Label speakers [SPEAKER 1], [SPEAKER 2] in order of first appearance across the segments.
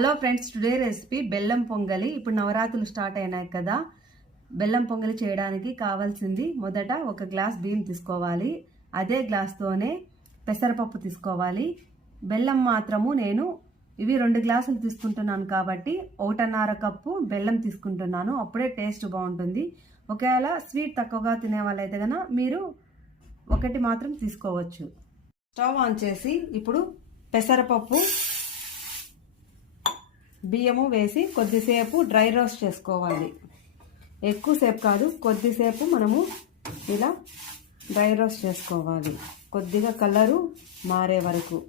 [SPEAKER 1] Hello friends today recipe బెల్లం పొంగలి. ఇప్పుడు నవరాత్రులు స్టార్ట్ అయినాయి కదా. బెల్లం పొంగలి చేయడానికి కావాల్సింది మొదట ఒక గ్లాస్ బియ్యం తీసుకోవాలి. అదే గ్లాస్తోనే పెసరపప్పు తీసుకోవాలి. బెల్లం మాత్రము నేను ఇవి రెండు గ్లాసులు తీసుకుంటున్నాను కాబట్టి ఒకటిన్నర కప్పు బెల్లం తీసుకుంటున్నాను. అప్పుడే టేస్ట్ బాగుంటుంది. ఒకవేళ స్వీట్ తక్కువగా తినే వాళ్ళైతే కనుక మీరు ఒకటి మాత్రం తీసుకోవచ్చు. స్టవ్ ఆన్ చేసి ఇప్పుడు పెసరపప్పు బియ్యము వేసి కొద్దిసేపు డ్రై రోస్ట్ చేసుకోవాలి. ఎక్కువసేపు కాదు కొద్దిసేపు మనము ఇలా డ్రై రోస్ట్ చేసుకోవాలి. కొద్దిగా కలరు మారే వరకు.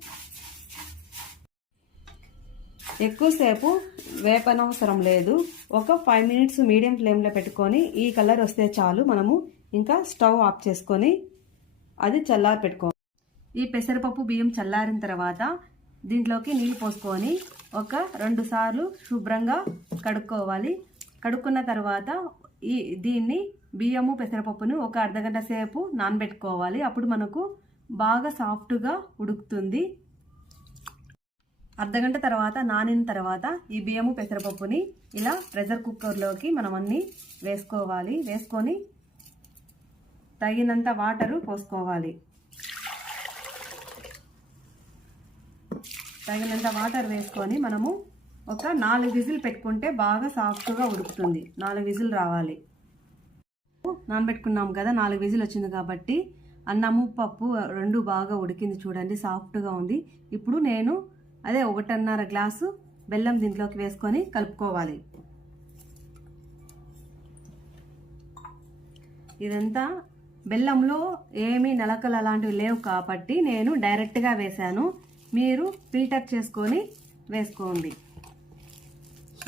[SPEAKER 1] ఎక్కువసేపు వేపనవసరం లేదు. ఒక ఫైవ్ మినిట్స్ మీడియం ఫ్లేమ్లో పెట్టుకొని ఈ కలర్ వస్తే చాలు. మనము ఇంకా స్టవ్ ఆఫ్ చేసుకొని అది చల్లారి పెట్టుకోవాలి. ఈ పెసరపప్పు బియ్యం చల్లారిన తర్వాత దీంట్లోకి నీళ్ళు పోసుకొని ఒక రెండు సార్లు శుభ్రంగా కడుక్కోవాలి. కడుక్కున్న తర్వాత ఈ దీన్ని బియ్యము పెసరపప్పును ఒక అర్ధగంట సేపు నానబెట్టుకోవాలి. అప్పుడు మనకు బాగా సాఫ్ట్గా ఉడుకుతుంది. అర్ధగంట తర్వాత నానిన తర్వాత ఈ బియ్యము పెసరపప్పుని ఇలా ప్రెషర్ కుక్కర్లోకి మనం అన్నీ వేసుకోవాలి. వేసుకొని తగినంత వాటరు పోసుకోవాలి. తగినంత వాటర్ వేసుకొని మనము ఒక నాలుగు విజిల్ పెట్టుకుంటే బాగా సాఫ్ట్గా ఉడుకుతుంది. నాలుగు విజిల్ రావాలి. నానబెట్టుకున్నాం కదా నాలుగు విజిల్ వచ్చింది కాబట్టి అన్నము పప్పు రెండు బాగా ఉడికింది చూడండి సాఫ్ట్గా ఉంది. ఇప్పుడు నేను అదే ఒకటిన్నర గ్లాసు బెల్లం దీంట్లోకి వేసుకొని కలుపుకోవాలి. ఇదంతా బెల్లంలో ఏమీ నలకలు అలాంటివి లేవు కాబట్టి నేను డైరెక్ట్గా వేశాను. మీరు ఫిల్టర్ చేసుకొని వేసుకోండి.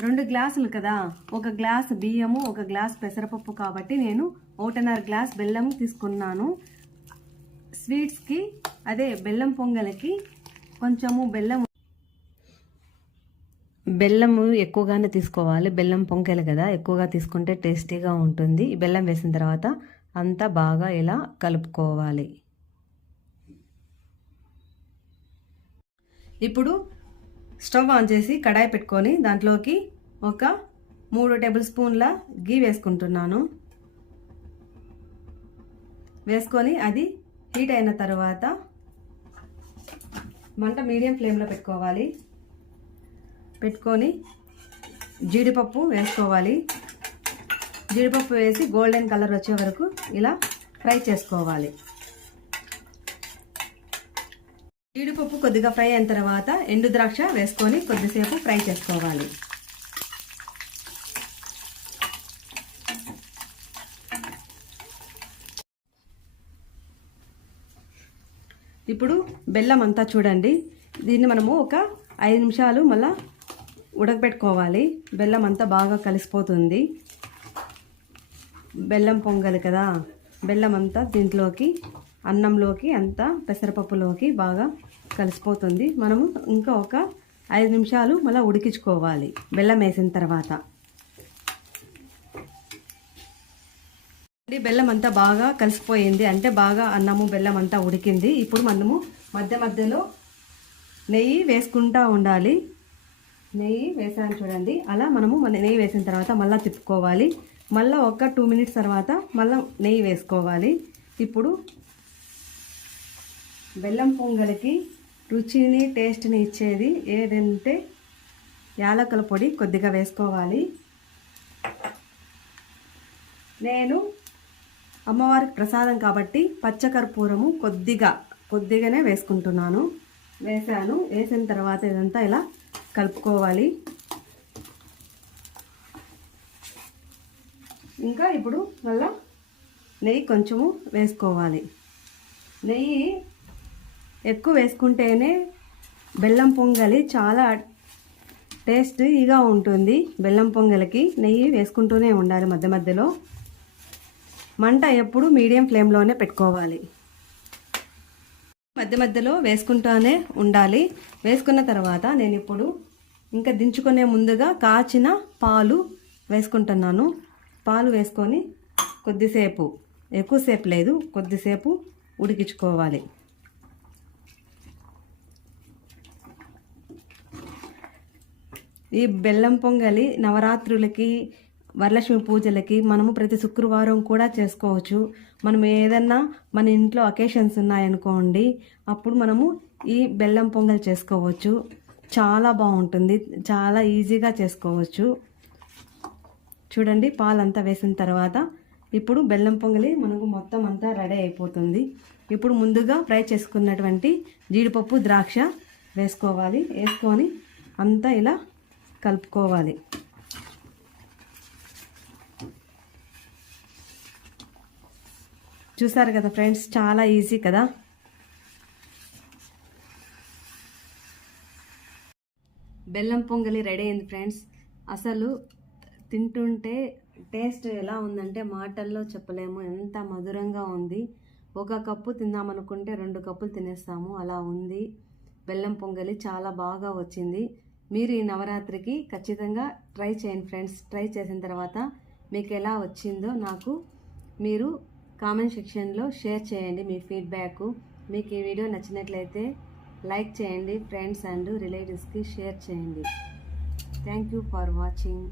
[SPEAKER 1] రెండు గ్లాసులు కదా? ఒక గ్లాస్ బియ్యము ఒక గ్లాస్ పెసరపప్పు కాబట్టి నేను ఒకటిన్నర గ్లాస్ బెల్లం తీసుకున్నాను. స్వీట్స్కి అదే బెల్లం పొంగలికి కొంచెము బెల్లం బెల్లము ఎక్కువగానే తీసుకోవాలి. బెల్లం పొంగలి కదా ఎక్కువగా తీసుకుంటే టేస్టీగా ఉంటుంది. బెల్లం వేసిన తర్వాత అంతా బాగా ఇలా కలుపుకోవాలి. ఇప్పుడు స్టవ్ ఆన్ చేసి కడాయి పెట్టుకొని దాంట్లోకి ఒక మూడు టేబుల్ స్పూన్ల గీ వేసుకుంటున్నాను. వేసుకొని అది హీట్ అయిన తర్వాత మంట మీడియం ఫ్లేమ్లో పెట్టుకోవాలి. పెట్టుకొని జీడిపప్పు వేసుకోవాలి. జీడిపప్పు వేసి గోల్డెన్ కలర్ వచ్చే వరకు ఇలా ఫ్రై చేసుకోవాలి. జీడిపప్పు కొద్దిగా ఫ్రై అయిన తర్వాత ఎండు ద్రాక్ష వేసుకొని కొద్దిసేపు ఫ్రై చేసుకోవాలి. ఇప్పుడు బెల్లం అంతా చూడండి. దీన్ని మనము ఒక ఐదు నిమిషాలు మళ్ళా ఉడకబెట్టుకోవాలి బెల్లం అంతా బాగా కలిసిపోతుంది. బెల్లం పొంగలి కదా. బెల్లం అంతా దీంట్లోకి అన్నంలోకి అంతా పెసరపప్పులోకి బాగా కలిసిపోతుంది. మనము ఇంకా ఒక ఐదు నిమిషాలు మళ్ళీ ఉడికించుకోవాలి. బెల్లం వేసిన తర్వాత. బెల్లం అంతా బాగా కలిసిపోయింది. అంటే బాగా అన్నము బెల్లం అంతా ఉడికింది. ఇప్పుడు మనము మధ్య మధ్యలో నెయ్యి వేసుకుంటూ ఉండాలి. నెయ్యి వేసాను చూడండి. అలా మనము నెయ్యి వేసిన తర్వాత మళ్ళీ తిప్పుకోవాలి. మళ్ళీ ఒక టూ మినిట్స్ తర్వాత మళ్ళీ నెయ్యి వేసుకోవాలి. ఇప్పుడు బెల్లం పొంగలికి రుచిని టేస్ట్ని ఇచ్చేది ఏదంటే యాలకుల పొడి కొద్దిగా వేసుకోవాలి. నేను అమ్మవారికి ప్రసాదం కాబట్టి పచ్చకర్పూరము కొద్దిగా కొద్దిగానే వేసుకుంటున్నాను. వేసాను వేసిన తర్వాత ఇదంతా ఇలా కలుపుకోవాలి. ఇంకా ఇప్పుడు మళ్ళా నెయ్యి కొంచెము వేసుకోవాలి. నెయ్యి ఎక్కువ వేసుకుంటేనే బెల్లం పొంగలి చాలా టేస్టీగా ఉంటుంది. బెల్లం పొంగలికి నెయ్యి వేసుకుంటూనే ఉండాలి మధ్య మధ్యలో. మంట ఎప్పుడు మీడియం ఫ్లేమ్లోనే పెట్టుకోవాలి. మధ్య మధ్యలో వేసుకుంటూనే ఉండాలి. వేసుకున్న తర్వాత నేను ఇప్పుడు ఇంకా దించుకునే ముందుగా కాచిన పాలు వేసుకుంటున్నాను. పాలు వేసుకొని కొద్దిసేపు ఎక్కువసేపు లేదు కొద్దిసేపు ఉడికించుకోవాలి. ఈ బెల్లం పొంగలి నవరాత్రులకి వరలక్ష్మి పూజలకి మనము ప్రతి శుక్రవారం కూడా చేసుకోవచ్చు. మనం ఏదన్నా మన ఇంట్లో అకేషన్స్ ఉన్నాయనుకోండి అప్పుడు మనము ఈ బెల్లం పొంగల్ చేసుకోవచ్చు. చాలా బాగుంటుంది. చాలా ఈజీగా చేసుకోవచ్చు. చూడండి పాలంతా వేసిన తర్వాత ఇప్పుడు బెల్లం పొంగలి మనకు మొత్తం అంతా రెడీ అయిపోతుంది. ఇప్పుడు ముందుగా ఫ్రై చేసుకున్నటువంటి జీడిపప్పు ద్రాక్ష వేసుకోవాలి. వేసుకొని అంతా ఇలా కలుపుకోవాలి. చూసారు కదా ఫ్రెండ్స్ చాలా ఈజీ కదా? బెల్లం పొంగలి రెడీ అయింది ఫ్రెండ్స్. అసలు తింటుంటే టేస్ట్ ఎలా ఉందంటే మాటల్లో చెప్పలేము. ఎంత మధురంగా ఉంది. ఒక కప్పు తిందామనుకుంటే రెండు కప్పులు తినేస్తాము. అలా ఉంది. బెల్లం పొంగలి చాలా బాగా వచ్చింది. మీరు ఈ నవరాత్రికి ఖచ్చితంగా ట్రై చేయండి ఫ్రెండ్స్. ట్రై చేసిన తర్వాత మీకు ఎలా వచ్చిందో నాకు మీరు కామెంట్ సెక్షన్లో షేర్ చేయండి మీ ఫీడ్బ్యాక్. మీకు ఈ వీడియో నచ్చినట్లయితే లైక్ చేయండి ఫ్రెండ్స్ అండ్ రిలేటివ్స్కి షేర్ చేయండి. Thank you for watching.